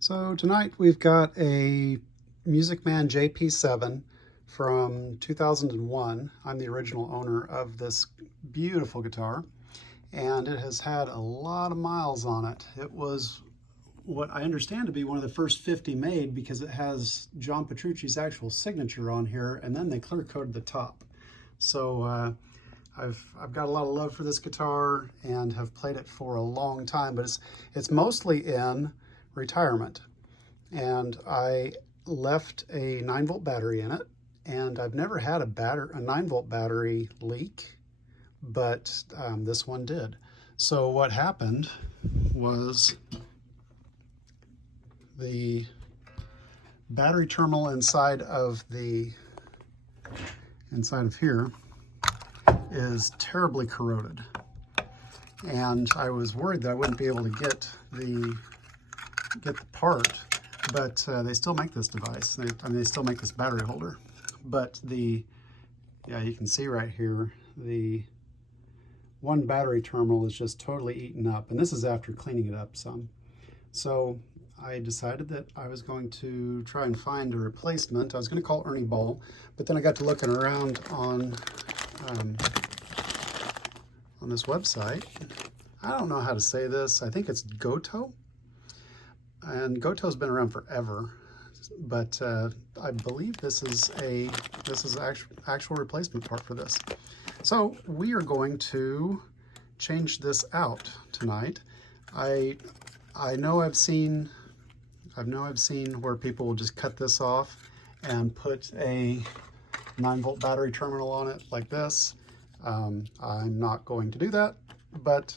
So tonight we've got a MusicMan JP7 from 2001. I'm the original owner of this beautiful guitar, and it has had a lot of miles on it. It was what I understand to be one of the first 50 made because it has John Petrucci's actual signature on here, and then they clear coated the top. So I've got a lot of love for this guitar and have played it for a long time, but it's mostly in retirement. And I left a 9-volt battery in it, and I've never had a 9-volt battery leak, but this one did. So what happened was the battery terminal inside of here is terribly corroded, and I was worried that I wouldn't be able to get the part, but they still make this device. They still make this battery holder, but you can see right here, the one battery terminal is just totally eaten up, and this is after cleaning it up some. So I decided that I was going to try and find a replacement. I was going to call Ernie Ball, but then I got to looking around on this website. I don't know how to say this. I think it's Goto. And Goto's been around forever, but I believe this is actual replacement part for this. So we are going to change this out tonight. I know I've seen where people will just cut this off and put a 9-volt battery terminal on it like this. I'm not going to do that, but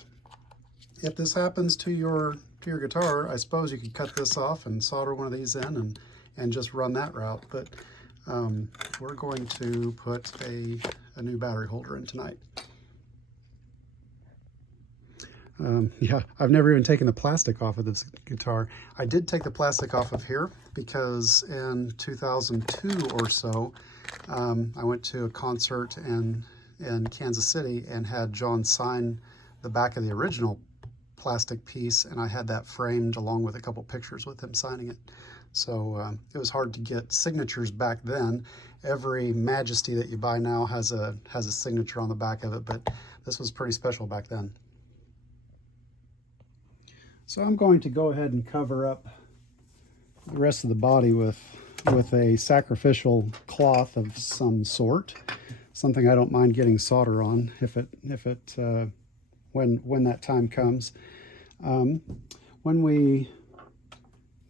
if this happens to your guitar, I suppose you could cut this off and solder one of these in and just run that route. But we're going to put a new battery holder in tonight. Yeah, I've never even taken the plastic off of this guitar. I did take the plastic off of here because in 2002 or so, I went to a concert in Kansas City and had John sign the back of the original plastic piece, and I had that framed along with a couple pictures with him signing it. So it was hard to get signatures back then. Every Majesty that you buy now has a signature on the back of it, but this was pretty special back then. So I'm going to go ahead and cover up the rest of the body with a sacrificial cloth of some sort, something I don't mind getting solder on when that time comes. When we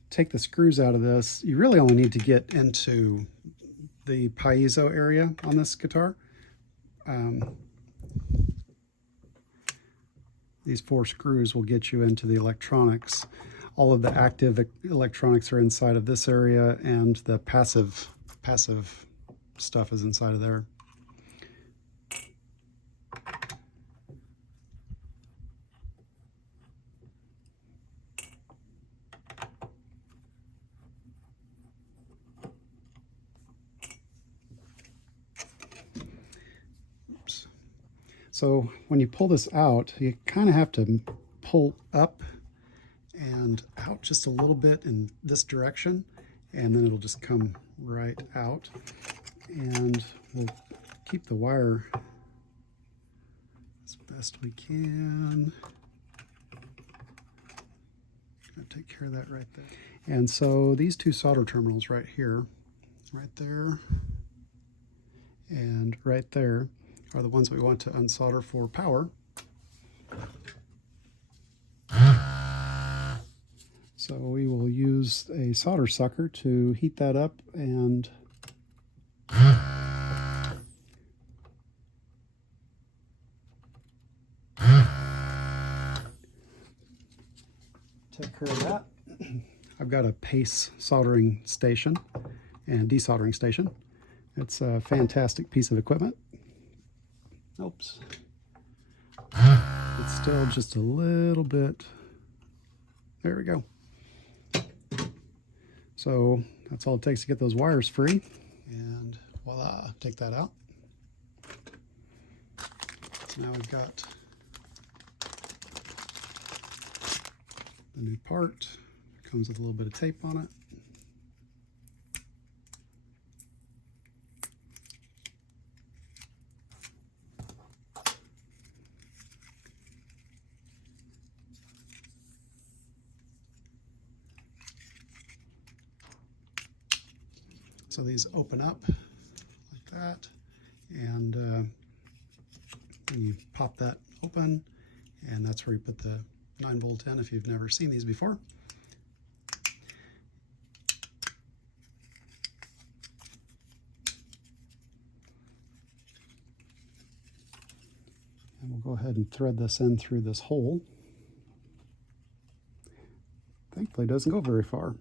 take the screws out of this, you really only need to get into the piezo area on this guitar. These 4 screws will get you into the electronics. All of the active electronics are inside of this area, and the passive stuff is inside of there. So when you pull this out, you kind of have to pull up and out just a little bit in this direction, and then it'll just come right out. And we'll keep the wire as best we can. Gotta take care of that right there. And so these 2 solder terminals right here, right there, and right there, are the ones that we want to unsolder for power. So we will use a solder sucker to heat that up and take care of that. I've got a pace soldering station and desoldering station. It's a fantastic piece of equipment. Oops. It's still just a little bit. There we go. So that's all it takes to get those wires free. And voila, take that out. So now we've got the new part. Comes with a little bit of tape on it. So these open up like that, and you pop that open, and that's where you put the 9-volt in if you've never seen these before. And we'll go ahead and thread this in through this hole. Thankfully, it doesn't go very far.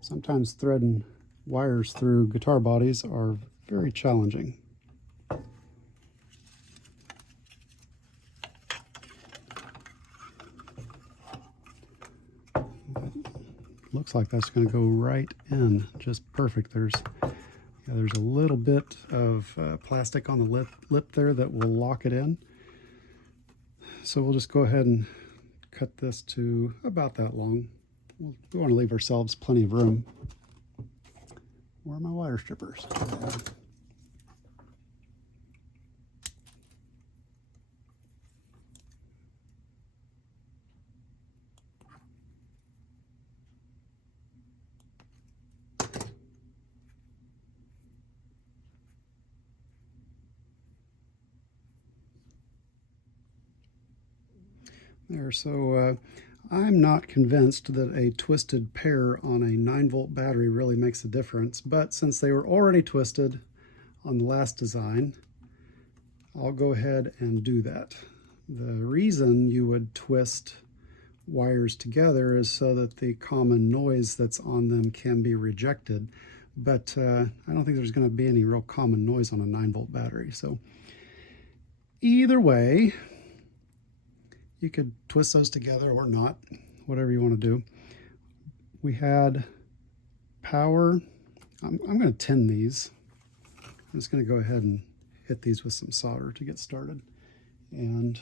Sometimes threading wires through guitar bodies are very challenging. Looks like that's going to go right in just perfect. There's a little bit of plastic on the lip there that will lock it in. So we'll just go ahead and cut this to about that long. We want to leave ourselves plenty of room. Where are my wire strippers? There, so I'm not convinced that a twisted pair on a 9-volt battery really makes a difference, but since they were already twisted on the last design, I'll go ahead and do that. The reason you would twist wires together is so that the common noise that's on them can be rejected, but I don't think there's going to be any real common noise on a 9-volt battery. So either way, you could twist those together or not, whatever you want to do. We had power. I'm going to tin these. I'm just going to go ahead and hit these with some solder to get started. And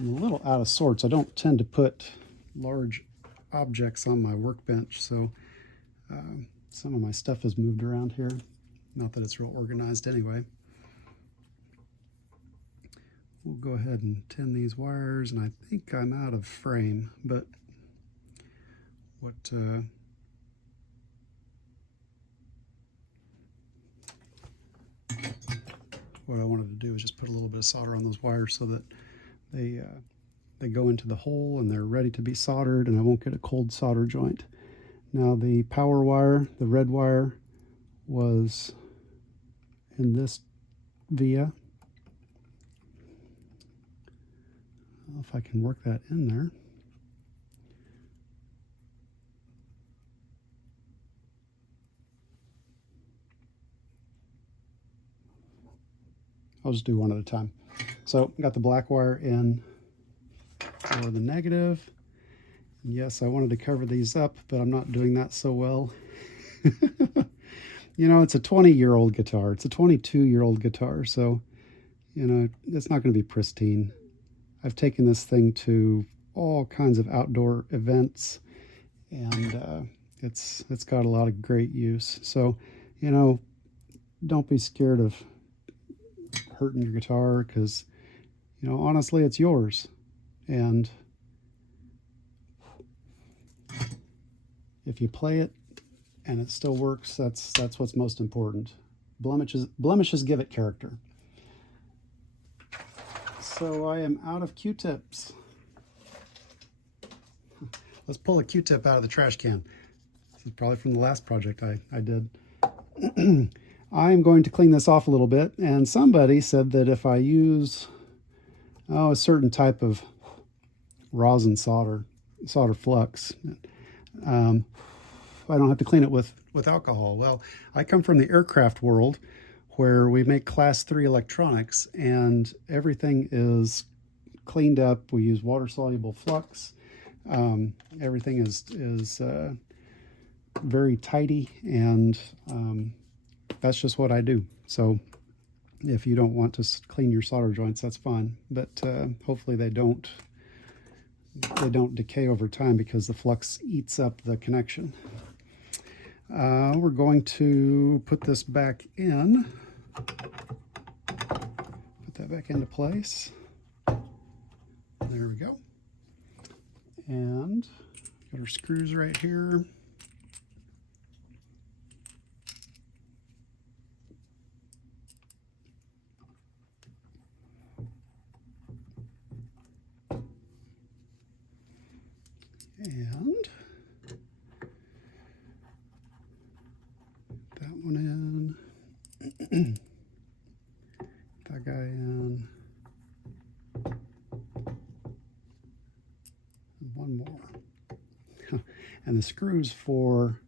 I'm a little out of sorts. I don't tend to put large objects on my workbench, so some of my stuff is moved around here. Not that it's real organized anyway. We'll go ahead and tin these wires, and I think I'm out of frame, but what I wanted to do is just put a little bit of solder on those wires so that they go into the hole and they're ready to be soldered, and I won't get a cold solder joint. Now the power wire, the red wire, was in this via. If I can work that in there. I'll just do one at a time. So got the black wire in for the negative. And yes, I wanted to cover these up, but I'm not doing that so well. You know, it's a 20-year-old guitar. It's a 22-year-old guitar, so, you know, it's not going to be pristine. I've taken this thing to all kinds of outdoor events, and it's got a lot of great use. So, you know, don't be scared of hurting your guitar, because, you know, honestly, it's yours. And if you play it and it still works, that's what's most important. Blemishes give it character. So I am out of Q-tips. Let's pull a Q-tip out of the trash can. This is probably from the last project I did. I'm going to clean this off a little bit, and somebody said that if I use a certain type of rosin solder flux, I don't have to clean it with alcohol. Well, I come from the aircraft world, where we make class 3 electronics, and everything is cleaned up. We use water-soluble flux. Everything is very tidy, and that's just what I do. So if you don't want to clean your solder joints, that's fine, but hopefully they don't they don't decay over time because the flux eats up the connection. We're going to put this back in. Put that back into place. There we go. And got our screws right here. And that one in. That guy in. And one more. And the screws for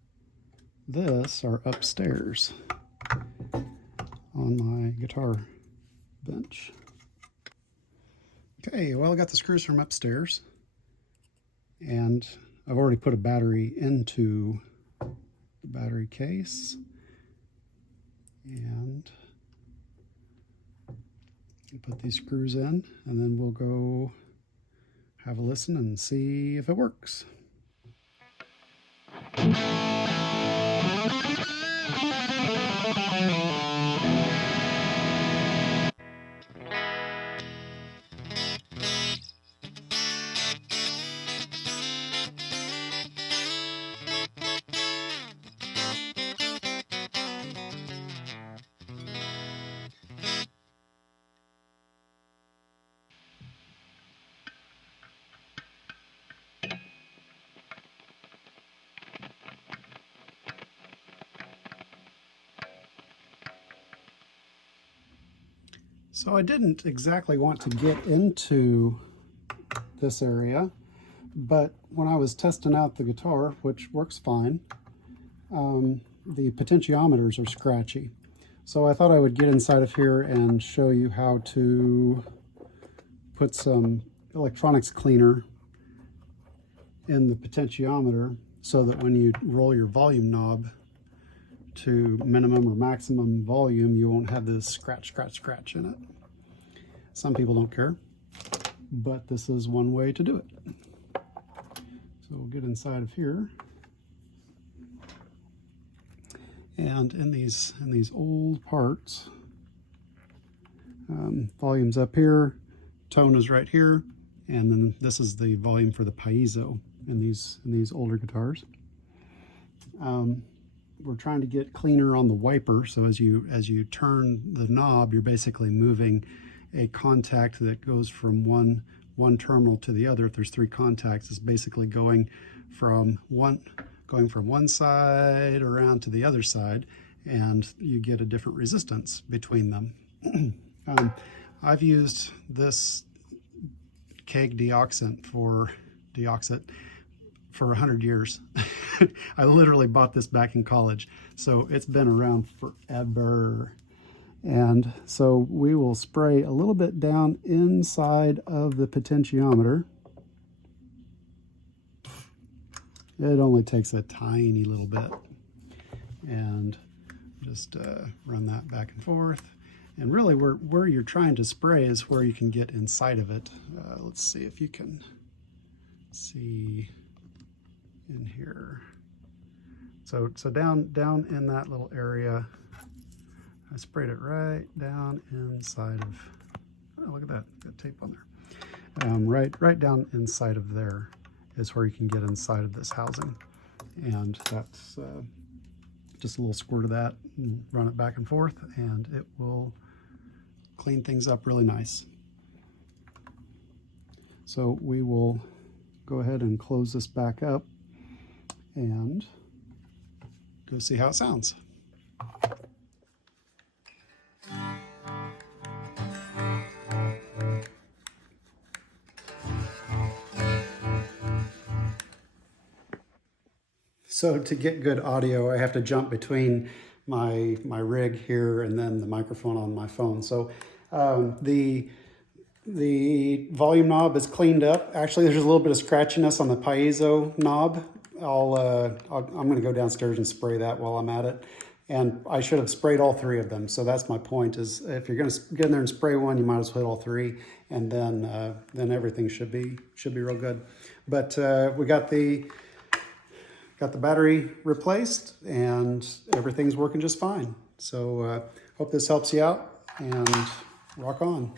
this are upstairs on my guitar bench. Okay, well, I got the screws from upstairs. And I've already put a battery into the battery case. And put these screws in, and then we'll go have a listen and see if it works. So I didn't exactly want to get into this area, but when I was testing out the guitar, which works fine, the potentiometers are scratchy. So I thought I would get inside of here and show you how to put some electronics cleaner in the potentiometer so that when you roll your volume knob to minimum or maximum volume, you won't have this scratch in it. Some people don't care, but this is one way to do it. So we'll get inside of here. And in these old parts, volume's up here, tone is right here, and then this is the volume for the piezo in these older guitars. We're trying to get cleaner on the wiper, so as you turn the knob, you're basically moving a contact that goes from one terminal to the other. If there's 3 contacts, it's basically going from one side around to the other side, and you get a different resistance between them. I've used this keg deoxit for 100 years. I literally bought this back in college, so it's been around forever. And so we will spray a little bit down inside of the potentiometer. It only takes a tiny little bit. And just run that back and forth. And really where you're trying to spray is where you can get inside of it. Let's see if you can see in here. So down in that little area, I sprayed it right down inside of, oh, look at that, got tape on there. Right down inside of there is where you can get inside of this housing. And that's just a little squirt of that, and run it back and forth, and it will clean things up really nice. So we will go ahead and close this back up and go see how it sounds. So to get good audio, I have to jump between my rig here and then the microphone on my phone. So the volume knob is cleaned up. Actually, there's a little bit of scratchiness on the piezo knob. I'm going to go downstairs and spray that while I'm at it. And I should have sprayed all 3 of them. So that's my point, is if you're going to get in there and spray one, you might as well hit all 3, and then everything should be real good. But we got the battery replaced and everything's working just fine. So hope this helps you out, and rock on.